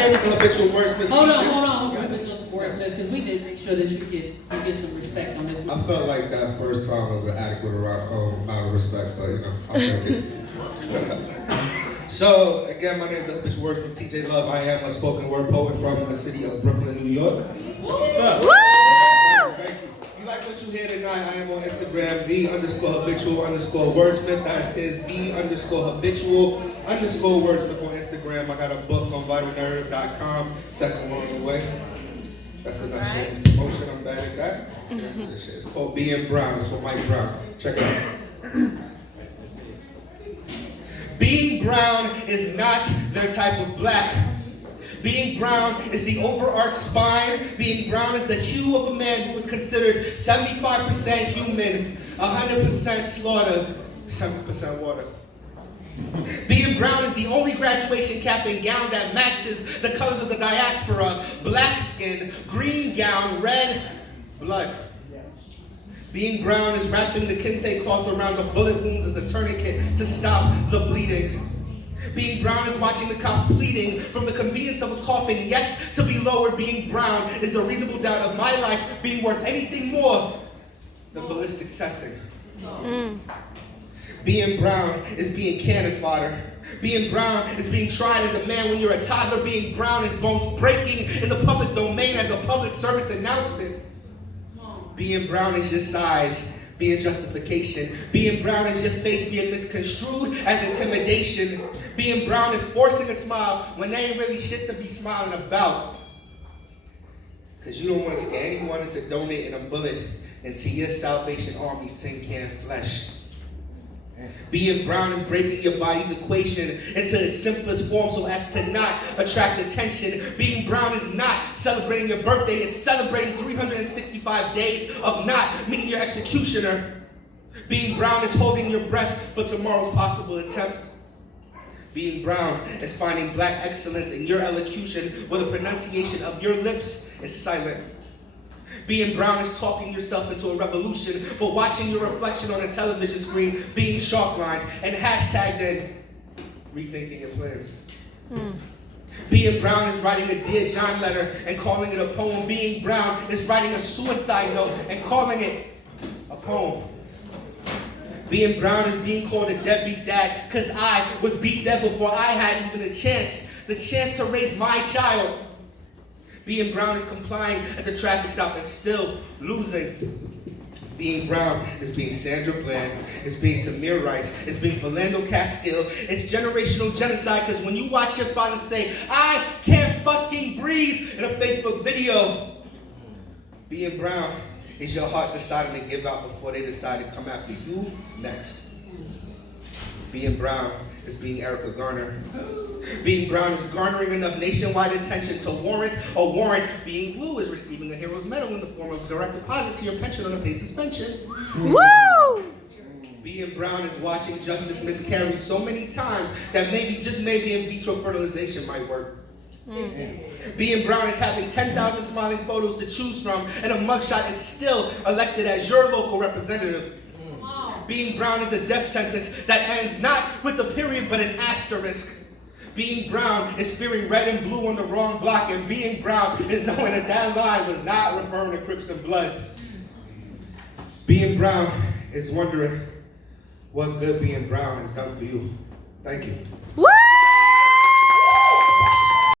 name is the Habitual Wordsmith T.J. Hold on, Habitual Wordsmith, because we did make sure that you get some respect on this one. I felt like that first time was an adequate amount of respect, but you know, I'll take it. So, again, my name is the Habitual Wordsmith T.J. Love. I am a spoken word poet from the city of Brooklyn, New York. What's up? Thank you. You like what you hear tonight, I am on Instagram, the_habitual_wordsmith. That is the_habitual_wordsmith on Instagram. I got a book on vitalnarrative.com, second one on the way. That's enough shameless promotion, I'm bad at that. Let's get into this shit. It's called Being Brown, it's for Mike Brown. Check it out. Being brown is not their type of black. Being brown is the overarched spine. Being brown is the hue of a man who is considered 75% human, 100% slaughter, 7% water. Being brown is the only graduation cap and gown that matches the colors of the diaspora: black skin, green gown, red blood. Being brown is wrapping the kente cloth around the bullet wounds as a tourniquet to stop the bleeding. Being brown is watching the cops pleading from the convenience of a coffin yet to be lowered. Being brown is the reasonable doubt of my life being worth anything more than ballistics testing. Being brown is being cannon fodder. Being brown is being tried as a man when you're a toddler. Being brown is bones breaking in the public domain as a public service announcement. Being brown is your size being justification. Being brown is your face being misconstrued as intimidation. Being brown is forcing a smile when there ain't really shit to be smiling about. Because you don't want to scare anyone into donating a bullet into your Salvation Army tin can flesh. Being brown is breaking your body's equation into its simplest form so as to not attract attention. Being brown is not celebrating your birthday, it's celebrating 365 days of not meeting your executioner. Being brown is holding your breath for tomorrow's possible attempt. Being brown is finding black excellence in your elocution where the pronunciation of your lips is silent. Being brown is talking yourself into a revolution, but watching your reflection on a television screen, being shark-lined and hashtagged in rethinking your plans. Being brown is writing a Dear John letter and calling it a poem. Being brown is writing a suicide note and calling it a poem. Being brown is being called a deadbeat dad because I was beat dead before I had even the chance to raise my child. Being brown is complying at the traffic stop and still losing. Being brown is being Sandra Bland, it's being Tamir Rice, it's being Philando Castile, it's generational genocide because when you watch your father say, I can't fucking breathe in a Facebook video. Being brown is your heart deciding to give out before they decide to come after you next. Being brown is being Erica Garner. Being brown is garnering enough nationwide attention to warrant a warrant. Being blue is receiving a hero's medal in the form of direct deposit to your pension on a paid suspension. Woo! Being brown is watching justice miscarry so many times that maybe, just maybe, in vitro fertilization might work. Being brown is having 10,000 smiling photos to choose from, and a mugshot is still elected as your local representative. Being brown is a death sentence that ends not with a period but an asterisk. Being brown is fearing red and blue on the wrong block, and being brown is knowing that that line was not referring to Crips and Bloods. Being brown is wondering what good being brown has done for you. Thank you. Woo!